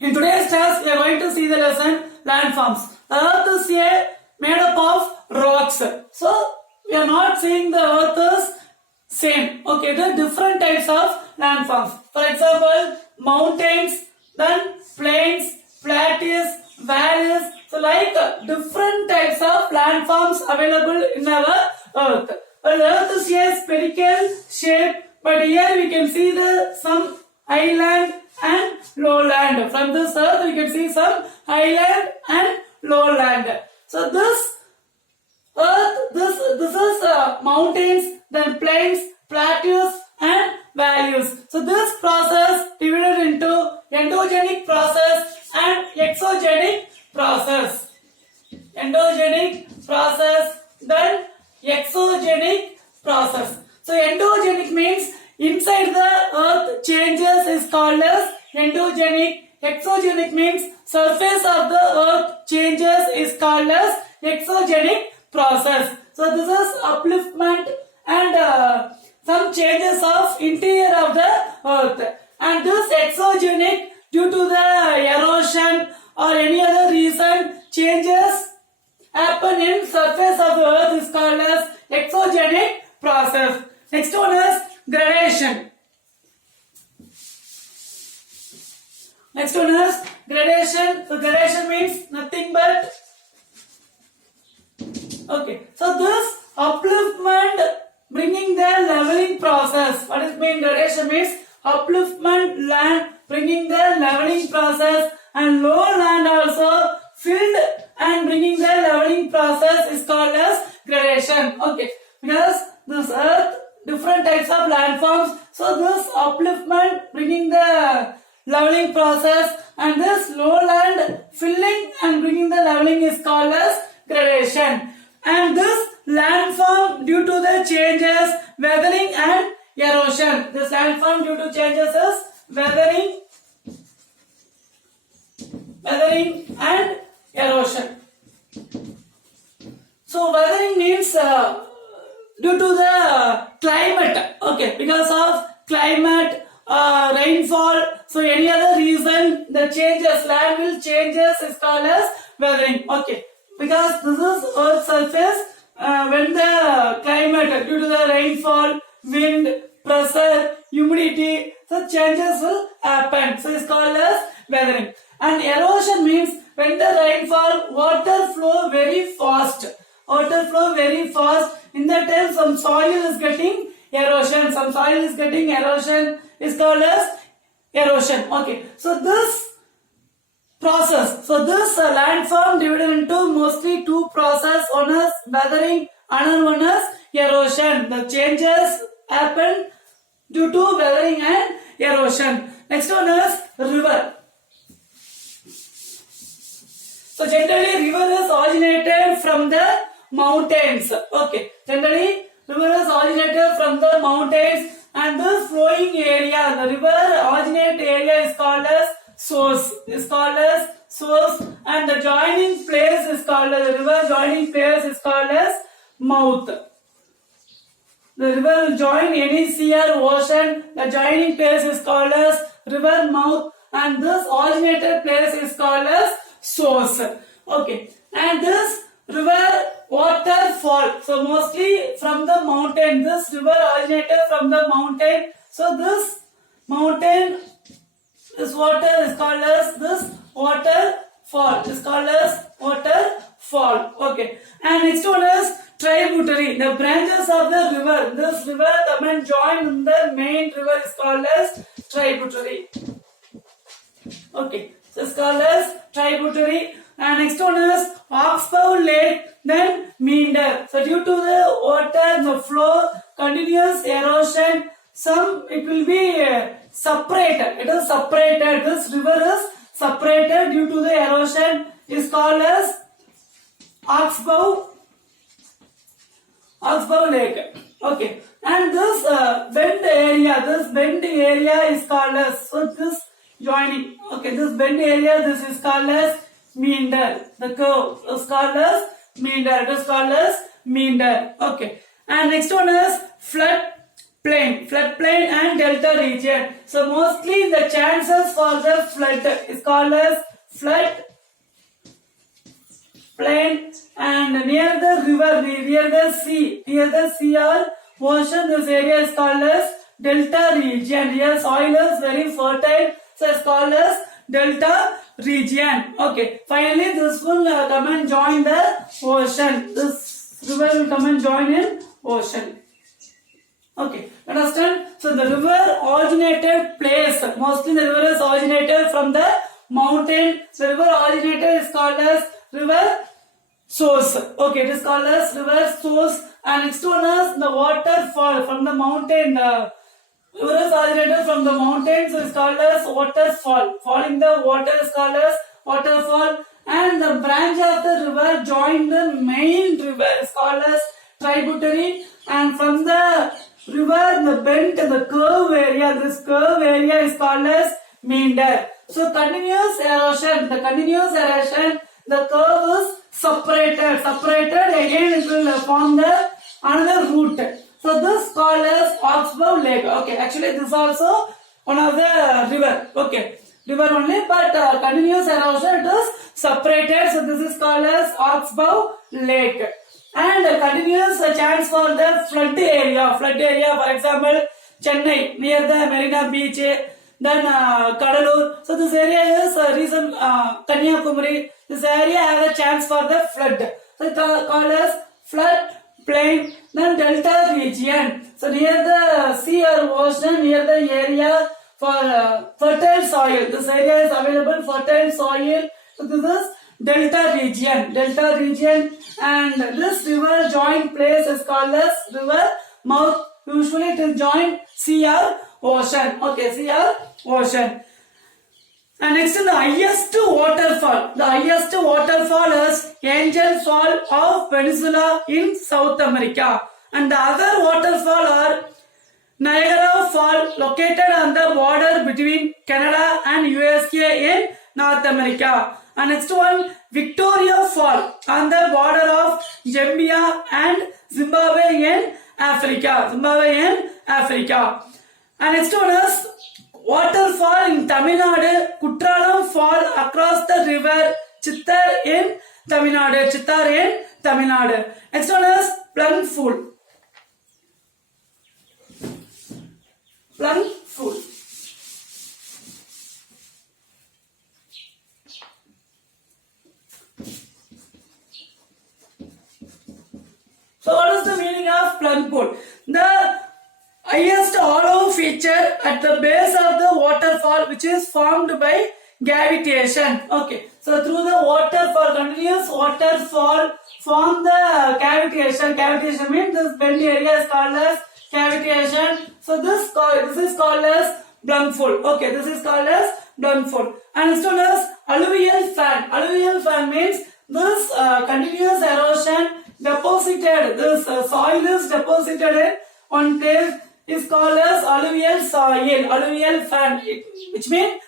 In today's class, we are going to see the lesson landforms. The earth is made up of rocks. So, we are not saying the earth is same. Okay, there are different types of landforms. For example, mountains, then plains, plateaus, valleys. So, like different types of landforms available in our earth. But the earth is a spherical shape, but here we can see some highland and lowland. From this earth we can see some highland and lowland. So this earth, this is mountains, then plains, plateaus and valleys. So this process divided into endogenic process and exogenic process. Endogenic process, then exogenic process. So endogenic means inside the earth changes is called as endogenic. Exogenic means surface of the earth changes is called as exogenic process. So this is upliftment and some changes of interior of the earth. And this exogenic due to the erosion or any other reason changes happen in surface of the earth is called as exogenic process. Next one is gradation. Next one is gradation. So gradation means nothing but okay. So this upliftment bringing the leveling process. What is mean gradation means upliftment land bringing the leveling process, and low land also filled and bringing the leveling process is called as gradation. Okay, because this earth different types of landforms. So this upliftment bringing the leveling process and this lowland filling and bringing the leveling is called as gradation. And this landform due to the changes weathering and erosion. This landform due to changes is weathering and erosion. So weathering means due to the climate, okay, because of climate, rainfall, so any other reason the changes, land will changes is called as weathering, okay, because this is earth's surface, when the climate due to the rainfall, wind, pressure, humidity, so changes will happen, so it's called as weathering. And erosion means when the rainfall, water flow very fast, in that time some soil is getting erosion, is called as erosion. Okay, so this process, this landform divided into mostly two process. One is weathering, another one is erosion. The changes happen due to weathering and erosion. Next one is river. So generally river is originated from the mountains. Okay, generally river is originated from the mountains, and this flowing area, the river originate area is called as source. And the joining place is called as, the river joining place is called as mouth. The river will join any sea or ocean. The joining place is called as river mouth, and this originated place is called as source. Okay, and this river waterfall, so mostly from the mountain. This river originated from the mountain. So this mountain, this water is called as this waterfall. Okay, and next one is tributary. The branches of the river. This river that join in the main river is called as tributary. Okay, so it's called as tributary. And next one is Oxbow Lake, then meander. So due to the water, the flow, continuous erosion, it will be separated. It is separated. This river is separated due to the erosion. Is called as Oxbow Lake. Okay. And this bend area is called as, so this joining. Okay, this bend area, this is called as meander. The curve is called as meander. Okay. And next one is flood floodplain and delta region. So mostly the chances for the flood is called as flood plain, and near the river, near the sea or ocean, this area is called as delta region. Here soil is very fertile, so it's called as delta region. Okay, finally this will come and join the ocean. This river will come and join in ocean. Okay, understand? So the river originated place, mostly the river is originated from the mountain. The river originated is called as river source. Okay, it is called as river source. And next one is the waterfall from the mountain. The river is originated from the mountain, so it's called as waterfall. Falling the water is called as waterfall. And the branch of the river joined the main river is called as tributary. And from the river, the bend, the curve area, this curve area is called as meander. So continuous erosion, the curve is separated, again it will form the another root. So this called as Oxbow Lake. Okay, actually this is also one of the river. Okay, river only, but continuous erosion, it is separated. So this is called as Oxbow Lake. And continuous chance for the flood area, for example, Chennai, near the Marina Beach, then Kadalur. So this area is recent Kanyakumari. This area has a chance for the flood. So it's called as flood plain, then delta region. So near the sea or ocean, near the area for fertile soil. This area is available fertile soil. So this is delta region, and this river joint place is called as river mouth. Usually it is joined sea or ocean. Okay, sea or ocean. And next is the highest waterfall. The highest waterfall is Angel Fall of Peninsula in South America. And the other waterfall are Niagara Fall, located on the border between Canada and USA in North America. And next one, Victoria Fall on the border of Zambia and Zimbabwe in Africa. And next one is waterfall in Tamil Nadu, Kutralam Fall across the river Chittar in Tamil Nadu. Next one is Plum Pool. So what is the meaning of plug pool? The highest hollow feature at the base of the waterfall, which is formed by gravitation. Okay, so through the waterfall, continuous waterfall form the cavitation. Cavitation means this bend area is called as cavitation. So this is called as Blundful. Okay, this is called as Blundful. And it's known as alluvial fan. Alluvial fan means this continuous erosion deposited, this soil is deposited in one place, is called as alluvial soil, alluvial fan, which means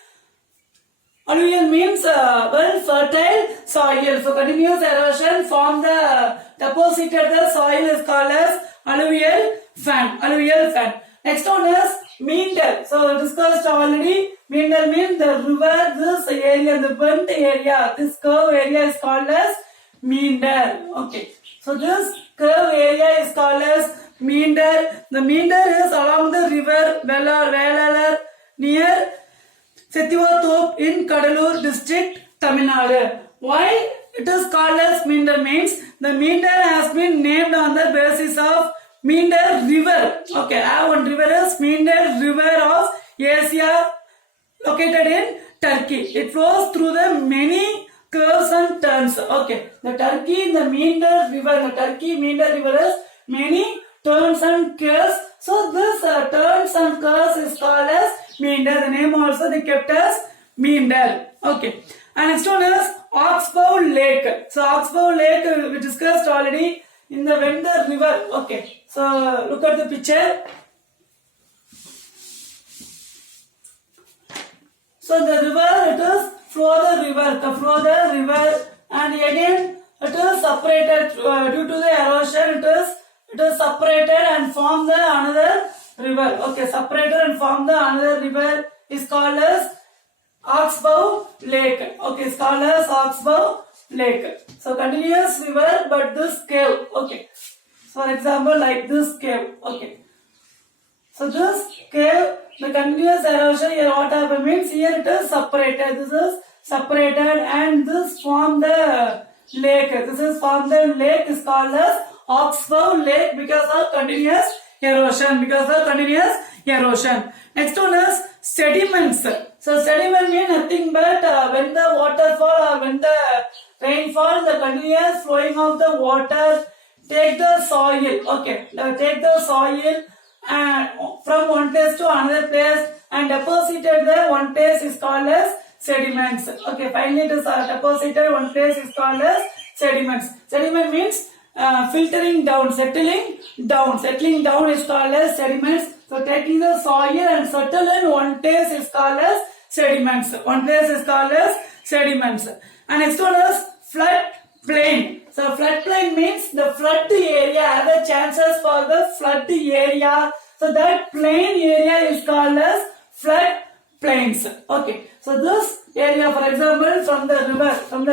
alluvial means well fertile soil. So continuous erosion from the deposited the soil is called as alluvial fan. Next one is meander. So discussed already. Meander means the river, this area, the bent area, this curve area is called as meander. Okay. So this curve area is called as meander. The meander is along the river Velalar near Sethivathope in Kadalur district, Tamil Nadu. Why it is called as meander means the meander has been named on the basis of Meander River. Okay, one river is Meander River of Asia, located in Turkey. It flows through the many curves and turns. Okay, the Turkey Meander River is many turns and curves. So this turns and curves is called as meander. The name also they kept as meander. Okay, and next one is Oxbow Lake. So Oxbow Lake we discussed already in the Vender River. Okay, so look at the picture. So the river, it is flow the river, and again it is separated due to the erosion. It is separated and form the another river. Okay, separated and form the another river is called as Oxbow Lake. Okay, it's called as Oxbow Lake. So continuous river, but this cave. Okay. For example, like this cave. Okay. So this cave, the continuous erosion here, what happened means here it is separated. This is separated and this form the lake. This is form the lake is called as Oxbow Lake because of continuous erosion. Because of continuous erosion. Next one is sediments. So sediment means nothing but when the waterfall or when the rainfall, the continuous flowing of the water take the soil. Okay, take the soil and from one place to another place and deposited there one place is called as sediments. Okay, finally it is deposited one place is called as sediments. Sediment means filtering down, settling down. Settling down is called as sediments. So taking the soil and settle in one place is called as sediments. One place is called as sediments. And next one is flood plain. So flood plain means the flood area, the chances for the flood area. So that plain area is called as flood plains. Okay. So this area, for example, from the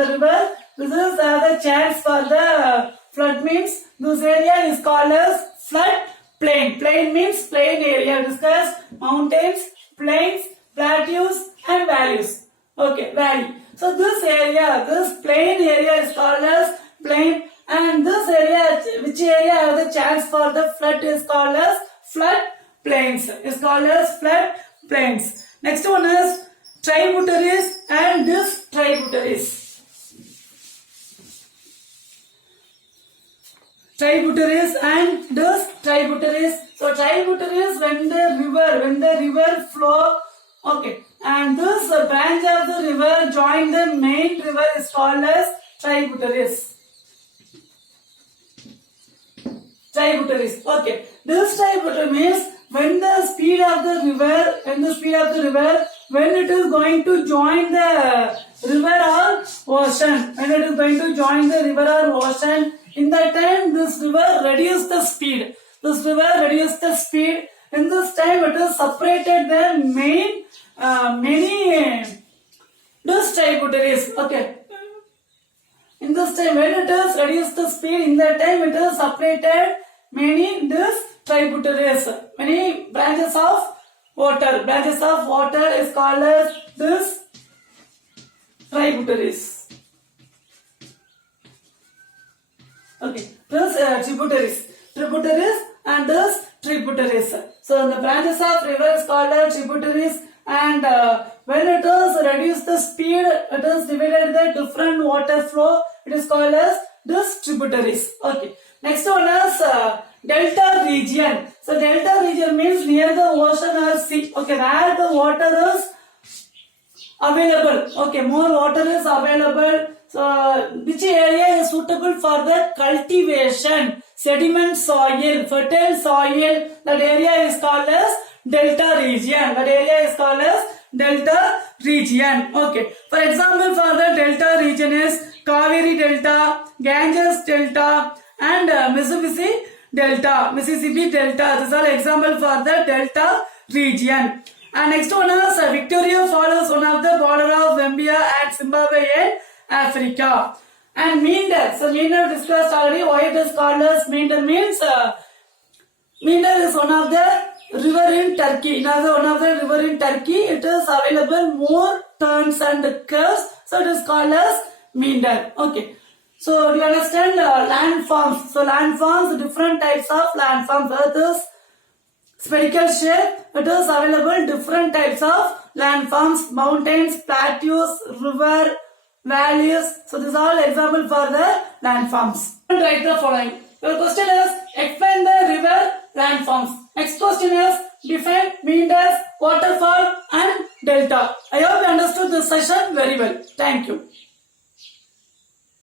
river, this is the chance for the flood means this area is called as flood plain. Plain means plain area. Discuss mountains, plains, plateaus and valleys. Okay, valley. So this area, this plain area is called as plain, and this area, which area have the chance for the flood is called as flood plains. Is called as flood plains. Next one is tributaries and distributaries. Tributaries and distributaries. So tributaries when the river flow. Okay, and this branch of the river join the main river is called as tributaries. Tributaries. Okay, this tributary means when the speed of the river, when it is going to join the river or ocean, in that time this river reduce the speed. In this time it is separated the many distributaries. Okay. In this time when it is reduced the speed, in that time it is separated many distributaries. Many branches of water. Branches of water is called as distributaries. Okay. This tributaries and this tributaries. So the branches of river is called as tributaries, and when it is reduced the speed, it is divided the different water flow. It is called as this tributaries. Okay. Next one is delta region. So delta region means near the ocean or sea. Okay, where the water is available. Okay, more water is available. So which area is suitable for the cultivation? Sediment soil, fertile soil. That area is called as delta region. Okay. For example, for the delta region is Kaveri Delta, Ganges Delta, and Mississippi Delta. These are example for the delta region. And next one is Victoria Falls, one of the border of Zambia and Zimbabwe in Africa. And Meander. So Meander discussed already why it is called as Meander means Meander is one of the river in Turkey. It is available more turns and curves. So it is called as Meander. Okay. So do you understand landforms? So landforms, different types of landforms. Earth is spherical shape. It is available different types of landforms, mountains, plateaus, river, valleys. So this is all example for the landforms. And write the following. Your question is explain the river landforms. Next question is define meanders, waterfall and delta. I hope you understood this session very well. Thank you.